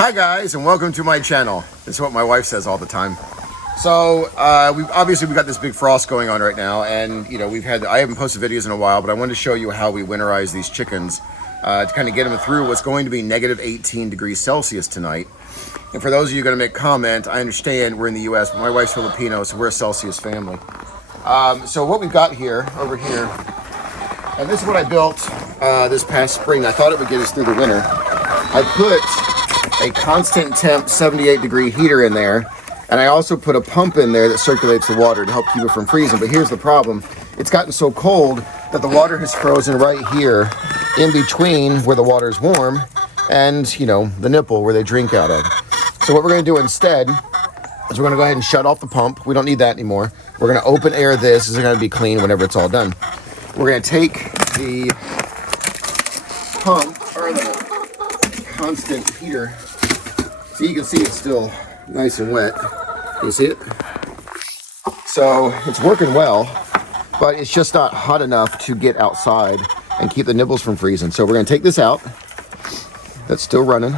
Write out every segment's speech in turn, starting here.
Hi guys, and welcome to my channel. This is what my wife says all the time. So we've got this big frost going on right now, and you know I haven't posted videos in a while, but I wanted to show you how we winterize these chickens to kind of get them through what's going to be negative 18 degrees Celsius tonight. And for those of you going to make comment, I understand we're in the U.S., but my wife's Filipino, so we're a Celsius family. So what we've got over here, and this is what I built this past spring. I thought it would get us through the winter. I put a constant temp 78 degree heater in there, and I also put a pump in there that circulates the water to help keep it from freezing. But here's the problem: it's gotten so cold that the water has frozen right here in between where the water is warm and, you know, the nipple where they drink out of. So what we're going to do instead is we're going to go ahead and shut off the pump. We don't need that anymore. We're going to open air this. This is going to be clean whenever it's all done. We're going to take the pump, or the constant heater. So you can see it's still nice and wet. You see it? So it's working well, but it's just not hot enough to get outside and keep the nibbles from freezing. So we're going to take this out. That's still running.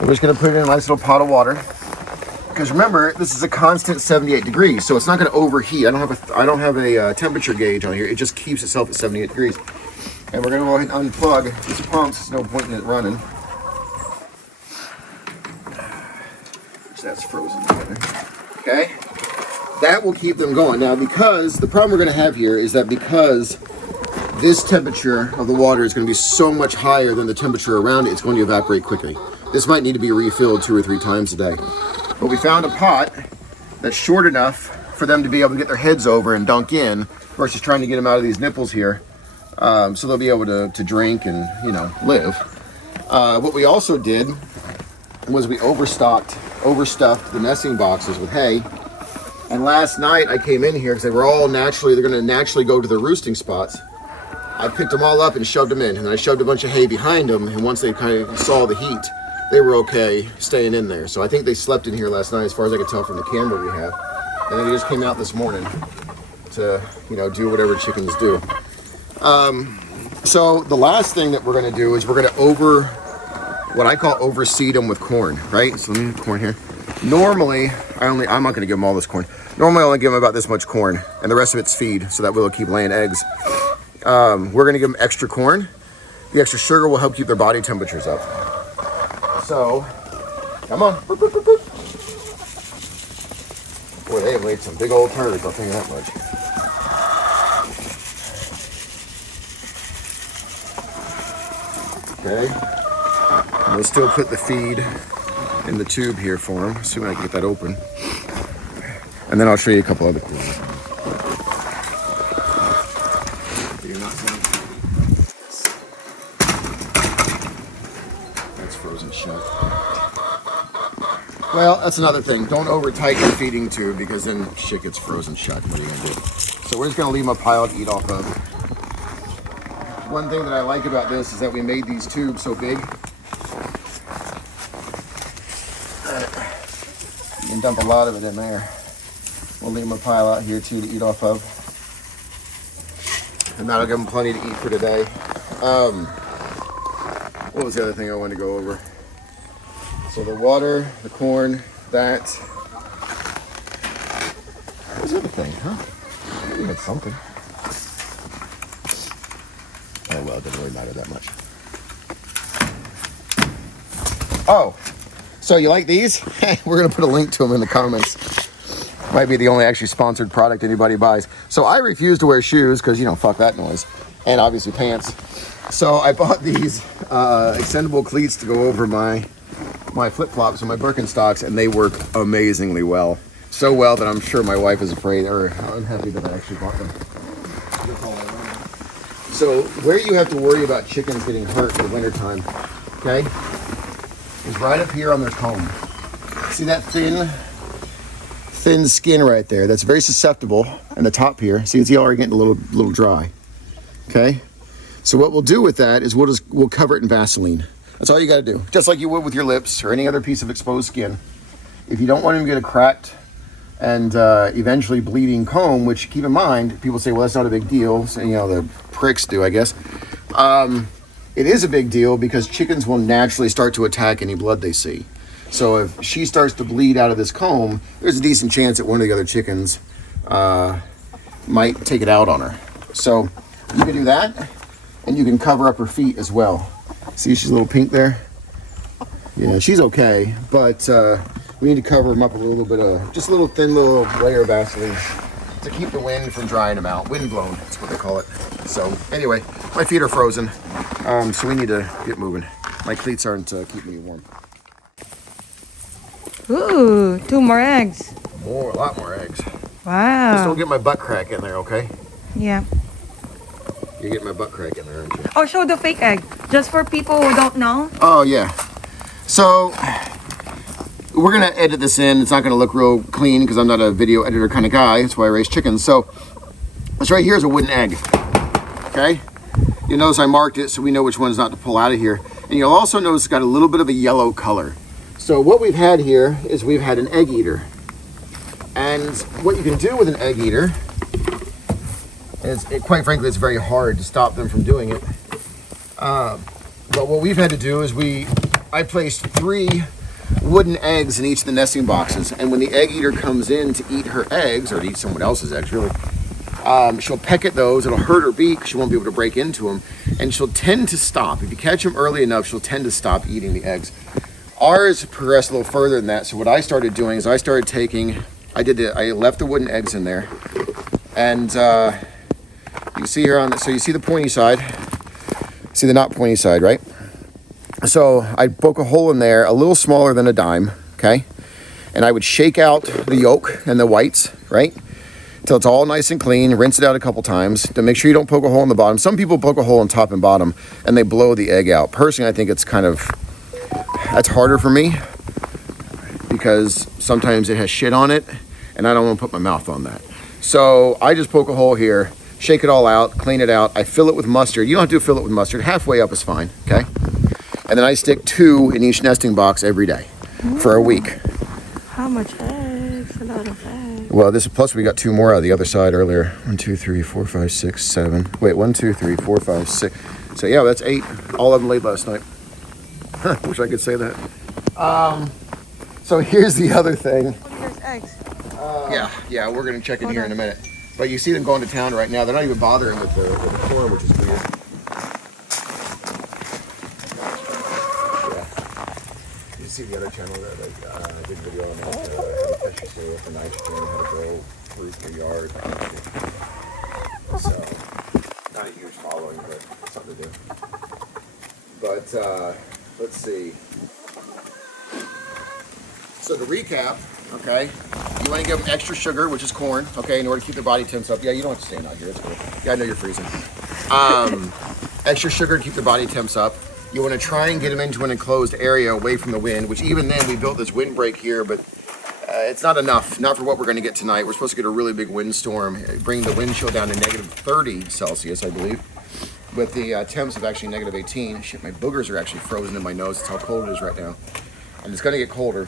We're just going to put it in a nice little pot of water. Because remember, this is a constant 78 degrees, so it's not going to overheat. I don't have a temperature gauge on here. It just keeps itself at 78 degrees. And we're going to go ahead and unplug these pumps. There's no point in it running. That's frozen together. Okay, that will keep them going. Now, because the problem we're going to have here is that because this temperature of the water is going to be so much higher than the temperature around it, it's going to evaporate quickly. This might need to be refilled 2 or 3 times a day. But we found a pot that's short enough for them to be able to get their heads over and dunk in versus trying to get them out of these nipples here. So they'll be able to drink and, you know, live. What we also did was we overstuffed the nesting boxes with hay. And last night I came in here because they're going to naturally go to the roosting spots. I picked them all up and shoved them in, and I shoved a bunch of hay behind them, and once they kind of saw the heat, they were okay staying in there. So I think they slept in here last night, as far as I could tell from the camera we have. And then they just came out this morning to, you know, do whatever chickens do. So the last thing that we're going to do is we're going to what I call overseed them with corn, right? So let me have corn here. Normally, I'm not going to give them all this corn. Normally, I only give them about this much corn, and the rest of it's feed, so that way they'll keep laying eggs. We're going to give them extra corn. The extra sugar will help keep their body temperatures up. So, come on. Boop, boop, boop, boop. Boy, they have laid some big old turds, I'll tell you that much. Okay. And we'll still put the feed in the tube here for them. See when I can get that open. And then I'll show you a couple other things. That's frozen shut. Well, that's another thing. Don't over tighten the feeding tube because then shit gets frozen shut. What are you going to do? So we're just going to leave them a pile to eat off of. One thing that I like about this is that we made these tubes so big. You can dump a lot of it in there. We'll leave them a pile out here too to eat off of. And that'll give them plenty to eat for today. What was the other thing I wanted to go over? So the water, the corn, that. What was the other thing, huh? Maybe we had something. Oh well, it doesn't really matter that much. Oh, so you like these? We're going to put a link to them in the comments. Might be the only actually sponsored product anybody buys. So I refuse to wear shoes because, you know, fuck that noise. And obviously pants. So I bought these extendable cleats to go over my flip-flops and my Birkenstocks, and they work amazingly well. So well that I'm sure my wife is afraid or unhappy that I actually bought them. So where you have to worry about chickens getting hurt in the wintertime, okay, is right up here on their comb. See that thin skin right there? That's very susceptible. And the top here, see, it's already getting a little dry. Okay, so what we'll do with that is we'll cover it in Vaseline. That's all you got to do, just like you would with your lips or any other piece of exposed skin. If you don't want them to get a cracked and eventually bleeding comb, which, keep in mind, people say, well, that's not a big deal. So, you know, the pricks do, I guess. it is a big deal because chickens will naturally start to attack any blood they see. So if she starts to bleed out of this comb, there's a decent chance that one of the other chickens might take it out on her. So you can do that, and you can cover up her feet as well. See, she's a little pink there. Yeah, she's okay, but we need to cover them up with a little bit of, just a little thin little layer of Vaseline to keep the wind from drying them out. Wind blown, that's what they call it. So anyway, my feet are frozen, so we need to get moving. My cleats aren't keeping me warm. Ooh, 2 more eggs. A lot more eggs. Wow. Just don't get my butt crack in there, okay? Yeah. You get my butt crack in there, aren't you? Oh, show the fake egg, just for people who don't know. Oh yeah. So we're gonna edit this in. It's not gonna look real clean because I'm not a video editor kind of guy. That's why I raise chickens. So this right here is a wooden egg. Okay. You notice I marked it so we know which one's not to pull out of here. And you'll also notice it's got a little bit of a yellow color. So what we've had here is we've had an egg eater. And what you can do with an egg eater is, quite frankly, it's very hard to stop them from doing it. But what we've had to do is I placed 3 wooden eggs in each of the nesting boxes. And when the egg eater comes in to eat her eggs, or to eat someone else's eggs really, she'll peck at those. It'll hurt her beak. She won't be able to break into them. And she'll tend to stop. If you catch them early enough, she'll tend to stop eating the eggs. Ours progressed a little further than that. So what I started doing is I left the wooden eggs in there. And you can see here so you see the pointy side. See the not pointy side, right? So I poke a hole in there a little smaller than a dime, okay? And I would shake out the yolk and the whites, right? Till it's all nice and clean, rinse it out a couple times to make sure you don't poke a hole in the bottom. Some people poke a hole on top and bottom and they blow the egg out. Personally, I think it's that's harder for me because sometimes it has shit on it and I don't want to put my mouth on that. So I just poke a hole here, shake it all out, clean it out. I fill it with mustard. You don't have to fill it with mustard. Halfway up is fine, okay? And then I stick 2 in each nesting box every day for a week. How much eggs? A lot of eggs. Well, plus we got 2 more out of the other side earlier. 1, 2, 3, 4, 5, 6, 7. Wait, 1, 2, 3, 4, 5, 6. So yeah, that's 8. All of them laid last night. Wish I could say that. So here's the other thing. There's eggs. Yeah, we're gonna check in here in a minute. But you see them going to town right now. They're not even bothering with the corn, which is weird. Yeah. You see the other channel that I did a video on how to catch cereal for nitrogen, how to grow fruit in your yard. So, not a huge following, but something to do. But let's see. So to recap, okay, you want to give them extra sugar, which is corn, okay, in order to keep their body temps up. Yeah, you don't have to stand out here, it's cool. Yeah, I know you're freezing. Extra sugar to keep their body temps up. You want to try and get them into an enclosed area away from the wind, which even then we built this windbreak here, but it's not enough, not for what we're going to get tonight. We're supposed to get a really big windstorm, bring the wind chill down to negative 30 Celsius, I believe. With the temps of actually negative 18. Shit, my boogers are actually frozen in my nose. That's how cold it is right now. And it's going to get colder.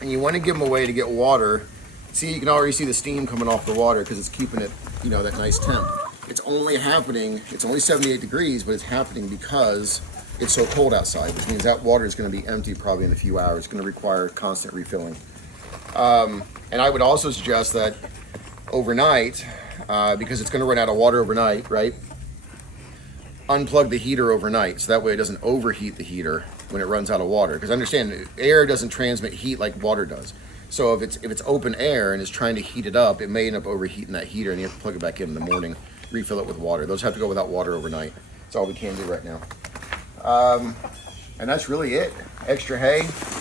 And you want to give them a way to get water. See, you can already see the steam coming off the water because it's keeping it, that nice temp. It's only 78 degrees, but it's happening because it's so cold outside, which means that water is going to be empty probably in a few hours. It's going to require constant refilling. And I would also suggest that overnight, because it's going to run out of water overnight, right? Unplug the heater overnight, so that way it doesn't overheat the heater when it runs out of water. Because understand, air doesn't transmit heat like water does. So if it's open air and it's trying to heat it up, it may end up overheating that heater, and you have to plug it back in the morning, refill it with water. Those have to go without water overnight. That's all we can do right now. And that's really it. Extra hay,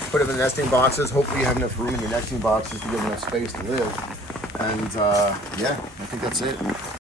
put them in the nesting boxes. Hopefully you have enough room in your nesting boxes to give them enough space to live. And yeah, I think that's it.